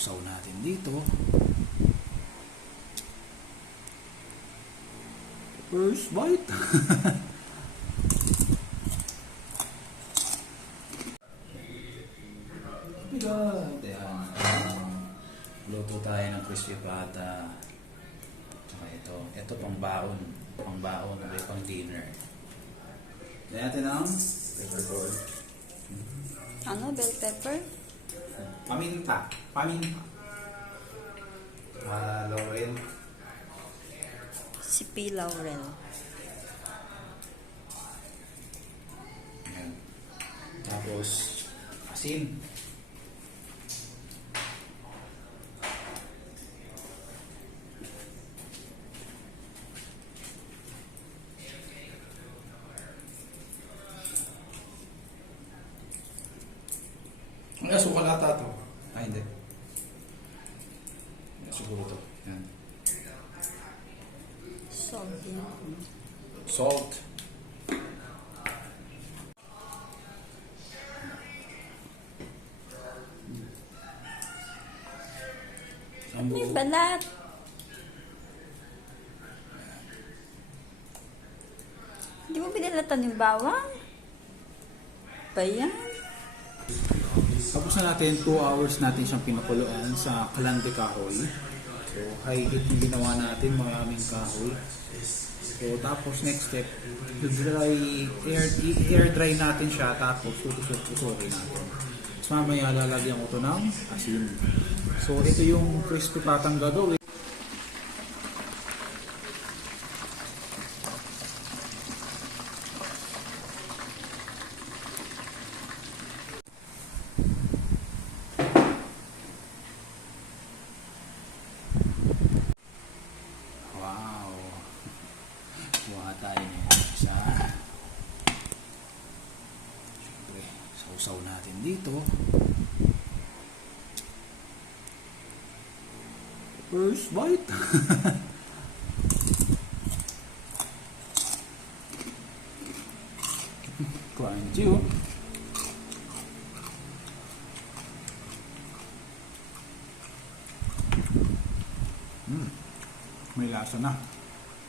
sausaw natin dito. First bite. God, luto tayo ng crispy pata. Tsaka ito pang baon o pang dinner. Lagyan natin ang peppercorn. Ano, bell pepper? Paminta. Laurel. Si P. Laurel. Ayan. Tapos asin. May asukal ata ito. Ay, hindi. Siguro ito. Yan. Salt din. Salt. May balat. Hindi mo binalatan yung bawang? Ba yan? Tapos na natin, 2 hours natin siyang pinakuluan sa kalan de kahoy. So, high heat yung ginawa natin, maraming kahoy. So, tapos next step, air dry natin siya, tapos tutusukin natin. So, mamaya lalagyan ko ito ng asin. So, ito yung crispy patang gagawin. Wow! Kuha tayo na isa. Siyempre, sausaw natin dito. First bite. Crunchy, oh. May lasa na.